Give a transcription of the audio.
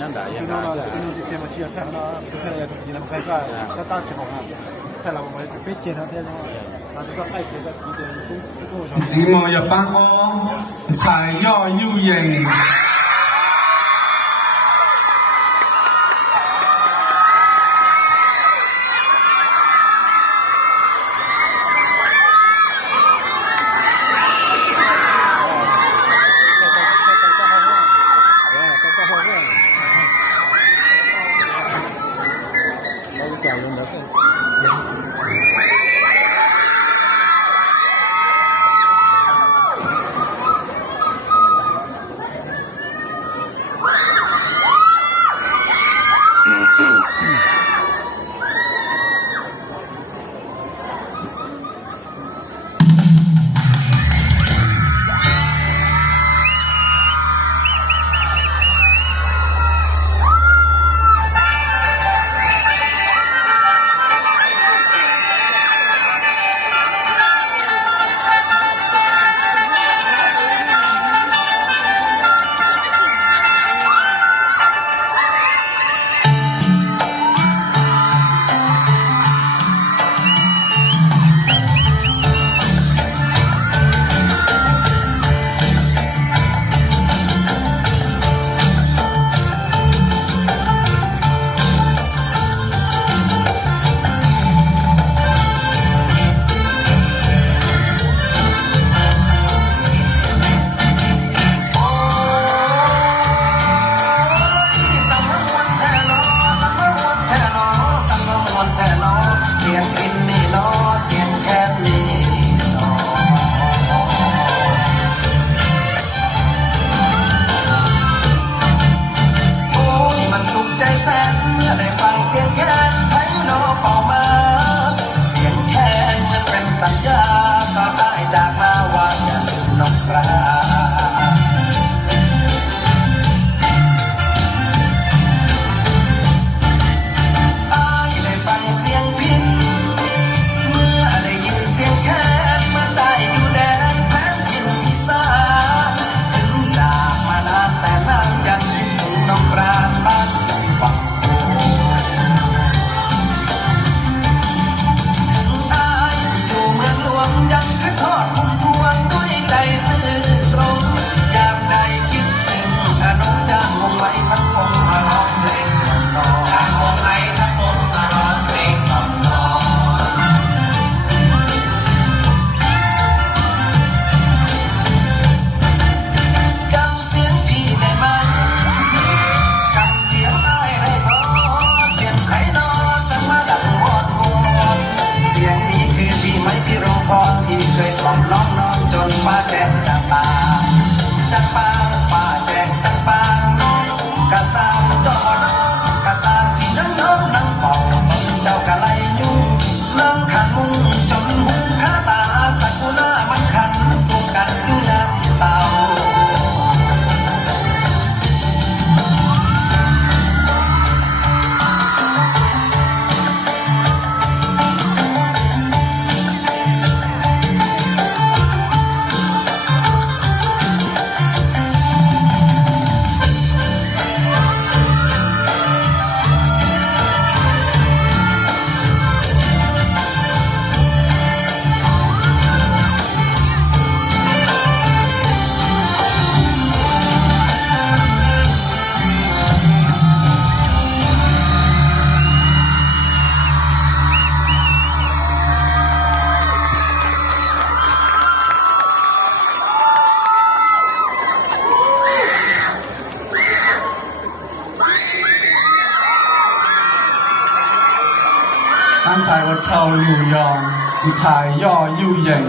人打应该的。天气天看到看了你能拍出来，他大气好啊，看了我们被接上天的话，他这个爱情的几点跟我说。สีมืออย่าปังอ้อชายย่อยู่เย็น假用的是。สัญญาก็ได้จากมาว่าจะลืมนกกระได้ฟังเสียงพิณเมื่อได้ยินเสียงแค้นเมื่อได้อยู่แดนแผ่นดินอีสานถึงจากมานานแสนนานยังคิดถึงนกกระบ้านใจฝังยังคือทอดพุ่มพวงด้วยใจซื่อตรงยามใดคิดถึงอนงจ้างวงไว้ทั้งวงมาร้องเพลงต่อจ้างวงไว้ทั้งวงมาร้องเพลงต่อจำเสียงพี่ได้ไหมจำเสียงอ้ายได้พอเสียงไผ่นอสังมาดังวอนวอนเสียงนี้คือพี่ไม่พี่รู้พอที่เคยกล่อมน้องนอนจนฟ้าแจ้งจากป่าจากป่าฟ้าแจ้งจากป่าน้องกะสามจอน้องกะสามพี่นั่งน้องนั่งเฝ้าต้นเจ้ากะไลยุ่งนั่งขันมุงจนหุงข้าตาสักกุณามันขันสู้กันอยู่ยามเศร้า安在我头流洋，柴ย่อยู่เย็น